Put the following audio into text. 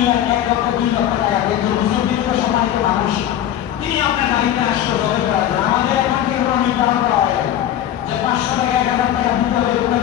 দিলেন 1 লক্ষ 2 লক্ষ টাকা, কিন্তু হুজুর দীর্ঘ সম্মানিত মানুষ, তিনি আপনার গাড়িতে আসলো জবে করার জন্য। আমাদের এখন থেকে কোনো নির্ধারণ করা হয় যে 500 টাকা 1000 টাকা দিতে হবে